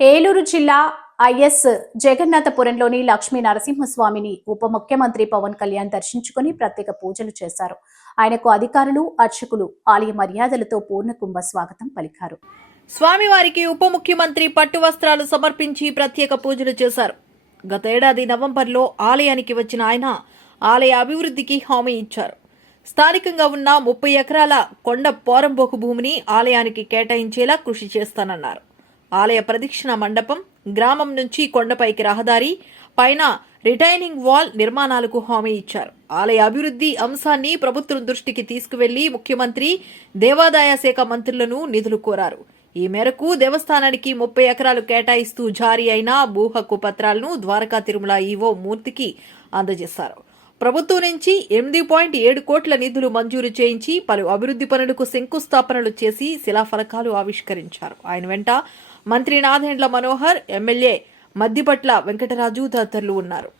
ఏలూరు జిల్లా ఐఎస్ జగన్నాథపురంలోని లక్ష్మీ నరసింహస్వామిని ఉప ముఖ్యమంత్రి పవన్ కళ్యాణ్ దర్శించుకుని ప్రత్యేక పూజలు చేశారు. ఆయనకు అధికారులు అర్చకులు ఆలయ మర్యాదలతో పూర్ణకుంభ స్వాగతం పలికారు. స్వామివారికి ఉప ముఖ్యమంత్రి పట్టు వస్త్రాలు సమర్పించి ప్రత్యేక పూజలు చేశారు. గత ఏడాది నవంబర్లో ఆలయానికి వచ్చిన ఆయన ఆలయ అభివృద్ధికి హామీ ఇచ్చారు. స్థానికంగా ఉన్న ముప్పై ఎకరాల కొండ పోరంబోకు భూమిని ఆలయానికి కేటాయించేలా కృషి చేస్తానన్నారు. ఆలయ ప్రదక్షిణ మండపం గ్రామం నుంచి కొండపైకి రహదారి పైన రిటైనింగ్ వాల్ నిర్మాణాలకు హామీ ఇచ్చారు. ఆలయ అభివృద్ధి అంశాన్ని ప్రభుత్వం దృష్టికి తీసుకువెళ్ళి ముఖ్యమంత్రి దేవాదాయ శాఖ మంత్రులను నిధులు కోరారు. ఈ మేరకు దేవస్థానానికి ముప్పై ఎకరాలు కేటాయిస్తూ జారీ అయిన భూ హక్కు పత్రాలను ద్వారకా తిరుమల ఈవో మూర్తికి అందజేశారు. ప్రభుత్వం నుంచి ఎనిమిది పాయింట్ ఏడు కోట్ల నిధులు మంజూరు చేయించి పలు అభివృద్ధి పనులకు శంకుస్థాపనలు చేసి శిలాఫలకాలు ఆవిష్కరించారు. ఆయన వెంట మంత్రి నాదెండ్ల మనోహర్ ఎమ్మెల్యే మద్దిపట్ల వెంకటరాజు తదితరులు ఉన్నారు.